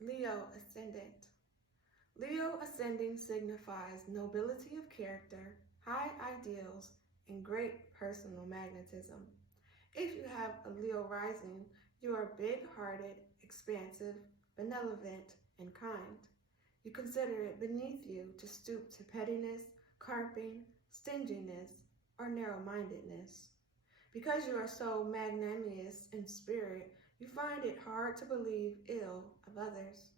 Leo Ascendant. Leo Ascending signifies nobility of character, high ideals, and great personal magnetism. If you have a Leo rising, you are big-hearted, expansive, benevolent, and kind. You consider it beneath you to stoop to pettiness, carping, stinginess, or narrow-mindedness. Because you are so magnanimous in spirit, you find it hard to believe ill of others.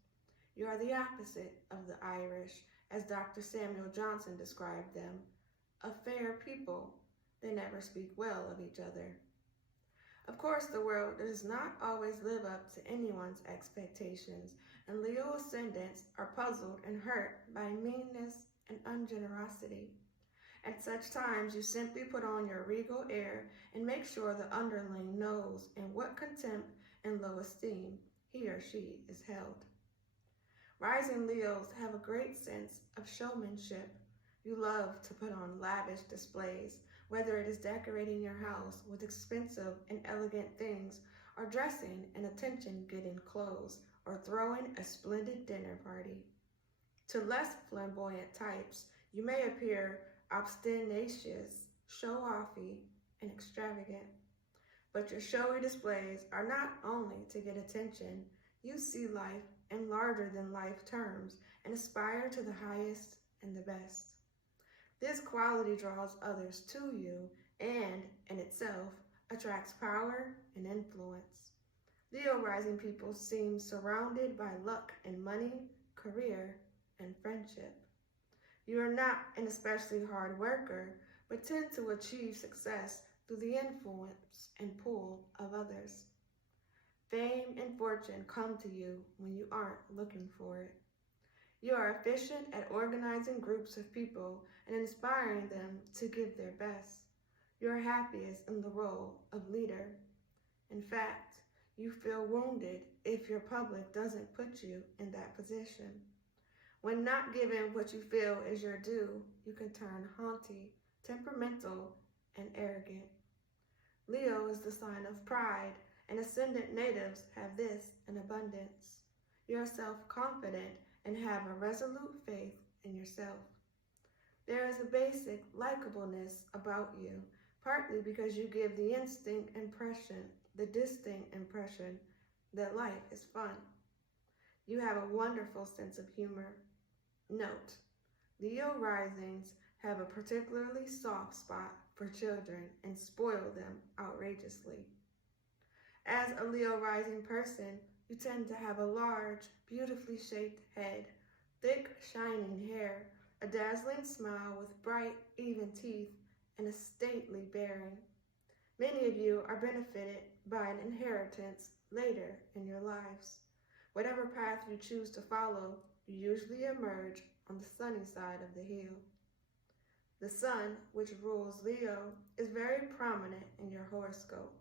You are the opposite of the Irish, as Dr. Samuel Johnson described them, a fair people. They never speak well of each other. Of course, the world does not always live up to anyone's expectations, and Leo ascendants are puzzled and hurt by meanness and ungenerosity. At such times, you simply put on your regal air and make sure the underling knows in what contempt and low esteem he or she is held. Rising Leos have a great sense of showmanship. You love to put on lavish displays, whether it is decorating your house with expensive and elegant things, or dressing in attention-getting clothes, or throwing a splendid dinner party. To less flamboyant types, you may appear ostentatious, show-offy, and extravagant. But your showy displays are not only to get attention. You see life in larger-than-life terms and aspire to the highest and the best. This quality draws others to you and, in itself, attracts power and influence. Leo rising people seem surrounded by luck and money, career, and friendship. You are not an especially hard worker, but tend to achieve success through the influence and pull of others. Fame and fortune come to you when you aren't looking for it. You are efficient at organizing groups of people and inspiring them to give their best. You are happiest in the role of leader. In fact, you feel wounded if your public doesn't put you in that position. When not given what you feel is your due, you can turn haughty, temperamental, and arrogant. Leo is the sign of pride, and Ascendant natives have this in abundance. You are self-confident and have a resolute faith in yourself. There is a basic likableness about you, partly because you give the distinct impression that life is fun. You have a wonderful sense of humor. Note, Leo risings have a particularly soft spot for children and spoil them outrageously. As a Leo rising person, you tend to have a large, beautifully shaped head, thick, shining hair, a dazzling smile with bright, even teeth, and a stately bearing. Many of you are benefited by an inheritance later in your lives. Whatever path you choose to follow, you usually emerge on the sunny side of the hill. The sun, which rules Leo, is very prominent in your horoscope.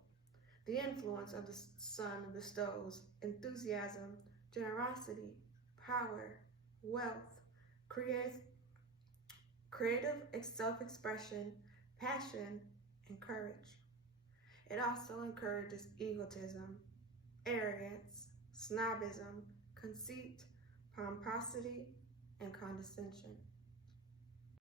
The influence of the sun bestows enthusiasm, generosity, power, wealth, creative self-expression, passion, and courage. It also encourages egotism, arrogance, snobism, conceit, pomposity, and condescension.